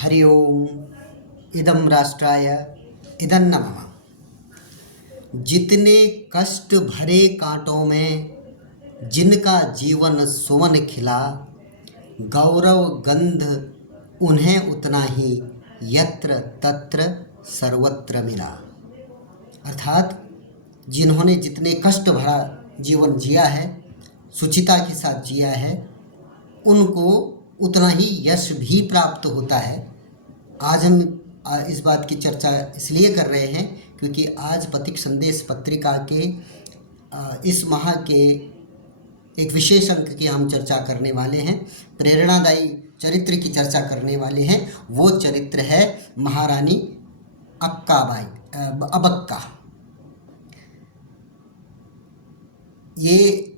हरि ओम। इदं राष्ट्राय इदं नमः। जितने कष्ट भरे कांटों में जिनका जीवन सुवन खिला, गौरव गंध उन्हें उतना ही यत्र तत्र सर्वत्र मिला। अर्थात जिन्होंने जितने कष्ट भरा जीवन जिया है, सुचिता के साथ जिया है, उनको उतना ही यश भी प्राप्त होता है। आज हम इस बात की चर्चा इसलिए कर रहे हैं क्योंकि आज पथिक संदेश पत्रिका के इस माह के एक विशेष अंक की हम चर्चा करने वाले हैं। प्रेरणादायी चरित्र की चर्चा करने वाले हैं। वो चरित्र है महारानी अबक्का। ये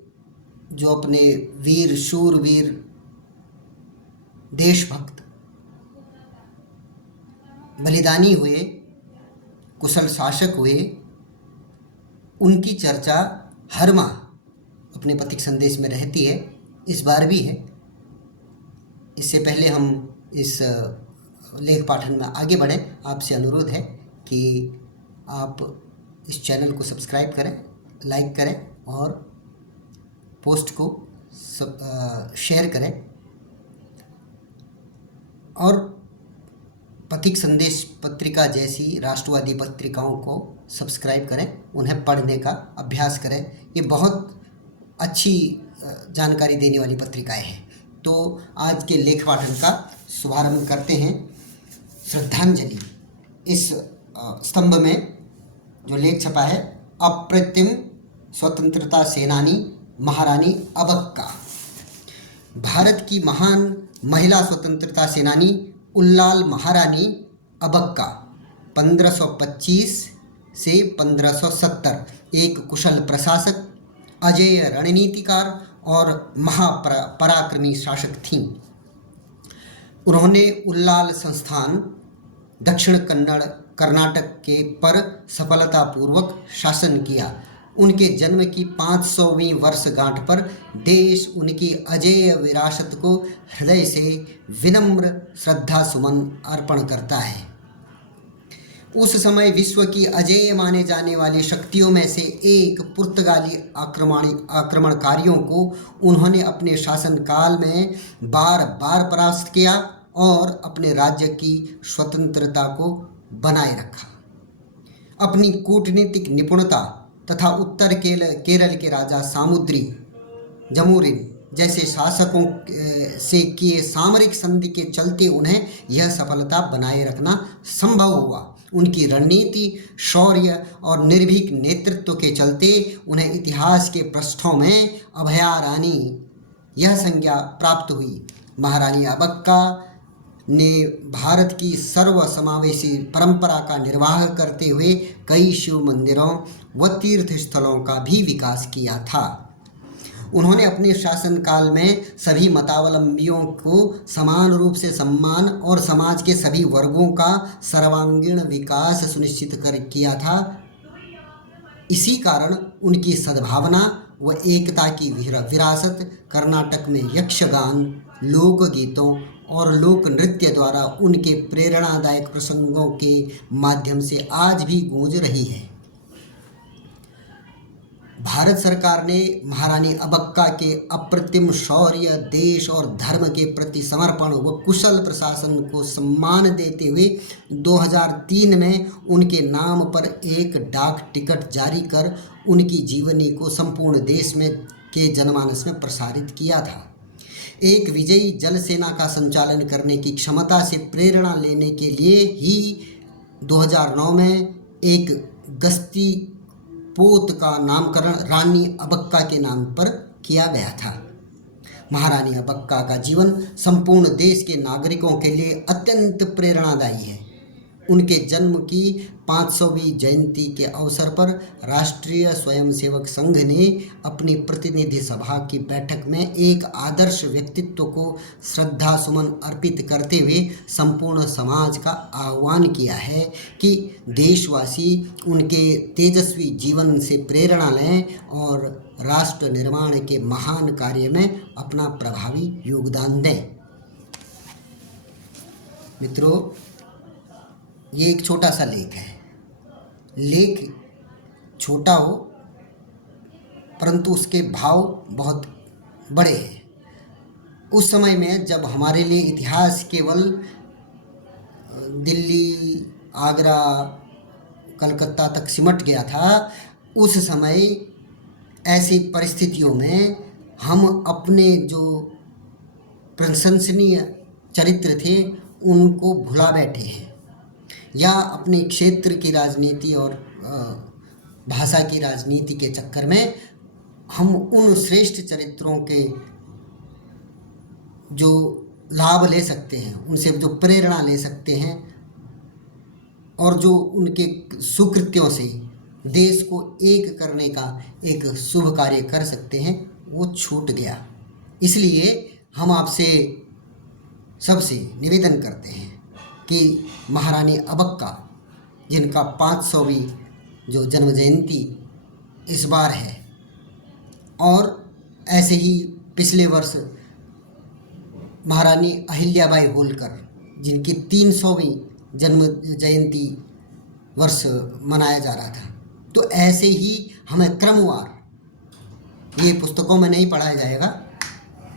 जो अपने वीर शूरवीर देशभक्त बलिदानी हुए, कुशल शासक हुए, उनकी चर्चा हर माह अपने पथिक संदेश में रहती है। इस बार भी है। इससे पहले हम इस लेख पाठन में आगे बढ़ें, आपसे अनुरोध है कि आप इस चैनल को सब्सक्राइब करें, लाइक करें और पोस्ट को शेयर करें और पथिक संदेश पत्रिका जैसी राष्ट्रवादी पत्रिकाओं को सब्सक्राइब करें, उन्हें पढ़ने का अभ्यास करें। ये बहुत अच्छी जानकारी देने वाली पत्रिकाएं हैं। तो आज के लेख पाठन का शुभारंभ करते हैं। श्रद्धांजलि इस स्तंभ में जो लेख छपा है, अप्रतिम स्वतंत्रता सेनानी महारानी अबक्का। भारत की महान महिला स्वतंत्रता सेनानी उल्लाल महारानी अबक्का 1525 से 1570 एक कुशल प्रशासक, अजेय रणनीतिकार और महापराक्रमी शासक थीं। उन्होंने उल्लाल संस्थान दक्षिण कर्नाटक के पर सफलतापूर्वक शासन किया। उनके जन्म की 500वीं वर्षगांठ पर देश उनकी अजेय विरासत को हृदय से विनम्र श्रद्धा सुमन अर्पण करता है। उस समय विश्व की अजेय माने जाने वाली शक्तियों में से एक पुर्तगाली आक्रमणकारियों को उन्होंने अपने शासनकाल में बार बार परास्त किया और अपने राज्य की स्वतंत्रता को बनाए रखा। अपनी कूटनीतिक निपुणता तथा उत्तर केरल के राजा सामुद्री जमूरिन जैसे शासकों से किए सामरिक संधि के चलते उन्हें यह सफलता बनाए रखना संभव हुआ। उनकी रणनीति, शौर्य और निर्भीक नेतृत्व के चलते उन्हें इतिहास के पृष्ठों में अभया रानी यह संज्ञा प्राप्त हुई। महारानी अबक्का ने भारत की सर्वसमावेशी परंपरा का निर्वाह करते हुए कई शिव मंदिरों व तीर्थ स्थलों का भी विकास किया था। उन्होंने अपने शासनकाल में सभी मतावलंबियों को समान रूप से सम्मान और समाज के सभी वर्गों का सर्वांगीण विकास सुनिश्चित किया था। इसी कारण उनकी सद्भावना व एकता की विरासत कर्नाटक में यक्षगान, लोकगीतों और लोक नृत्य द्वारा उनके प्रेरणादायक प्रसंगों के माध्यम से आज भी गूंज रही है। भारत सरकार ने महारानी अबक्का के अप्रतिम शौर्य, देश और धर्म के प्रति समर्पण व कुशल प्रशासन को सम्मान देते हुए 2003 में उनके नाम पर एक डाक टिकट जारी कर उनकी जीवनी को संपूर्ण देश में के जनमानस में प्रसारित किया था। एक विजयी जल सेना का संचालन करने की क्षमता से प्रेरणा लेने के लिए ही 2009 में एक गश्ती पोत का नामकरण रानी अबक्का के नाम पर किया गया था। महारानी अबक्का का जीवन संपूर्ण देश के नागरिकों के लिए अत्यंत प्रेरणादायी है। उनके जन्म की 500वीं जयंती के अवसर पर राष्ट्रीय स्वयंसेवक संघ ने अपनी प्रतिनिधि सभा की बैठक में एक आदर्श व्यक्तित्व को श्रद्धा सुमन अर्पित करते हुए संपूर्ण समाज का आह्वान किया है कि देशवासी उनके तेजस्वी जीवन से प्रेरणा लें और राष्ट्र निर्माण के महान कार्य में अपना प्रभावी योगदान दें। मित्रों, ये एक छोटा सा लेख है। लेख छोटा हो परंतु उसके भाव बहुत बड़े हैं। उस समय में जब हमारे लिए इतिहास केवल दिल्ली, आगरा, कलकत्ता तक सिमट गया था, उस समय ऐसी परिस्थितियों में हम अपने जो प्रशंसनीय चरित्र थे उनको भुला बैठे हैं, या अपने क्षेत्र की राजनीति और भाषा की राजनीति के चक्कर में हम उन श्रेष्ठ चरित्रों के जो लाभ ले सकते हैं, उनसे जो प्रेरणा ले सकते हैं और जो उनके सुकृत्यों से देश को एक करने का एक शुभ कार्य कर सकते हैं, वो छूट गया। इसलिए हम आपसे सबसे निवेदन करते हैं कि महारानी अबक्का, जिनका 500वीं जो जन्म जयंती इस बार है, और ऐसे ही पिछले वर्ष महारानी अहिल्याबाई होलकर, जिनकी 300वीं जन्म जयंती वर्ष मनाया जा रहा था, तो ऐसे ही हमें क्रमवार, ये पुस्तकों में नहीं पढ़ाया जाएगा,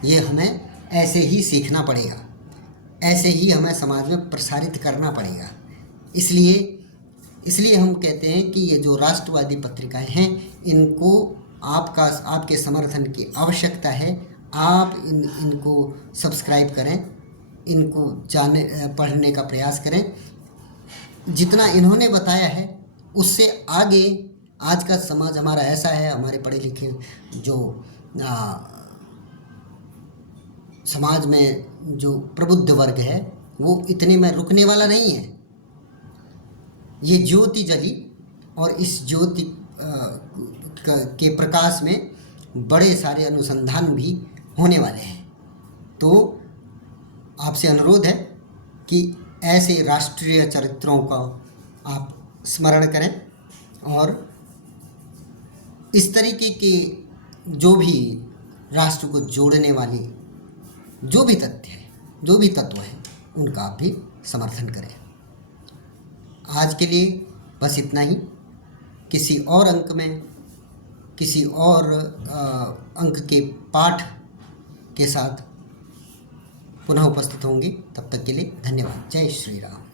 ये हमें ऐसे ही सीखना पड़ेगा, ऐसे ही हमें समाज में प्रसारित करना पड़ेगा। इसलिए हम कहते हैं कि ये जो राष्ट्रवादी पत्रिकाएं हैं, इनको आपके समर्थन की आवश्यकता है। आप इनको सब्सक्राइब करें, इनको पढ़ने का प्रयास करें। जितना इन्होंने बताया है उससे आगे आज का समाज हमारा ऐसा है, हमारे पढ़े लिखे जो समाज में जो प्रबुद्ध वर्ग है, वो इतने में रुकने वाला नहीं है। ये ज्योति जली और इस ज्योति के प्रकाश में बड़े सारे अनुसंधान भी होने वाले हैं। तो आपसे अनुरोध है कि ऐसे राष्ट्रीय चरित्रों का आप स्मरण करें, और इस तरीके के जो भी राष्ट्र को जोड़ने वाले जो भी तथ्य है, जो भी तत्व है, उनका आप भी समर्थन करें। आज के लिए बस इतना ही। किसी और अंक में, किसी और अंक के पाठ के साथ पुनः उपस्थित होंगे। तब तक के लिए धन्यवाद। जय श्री राम।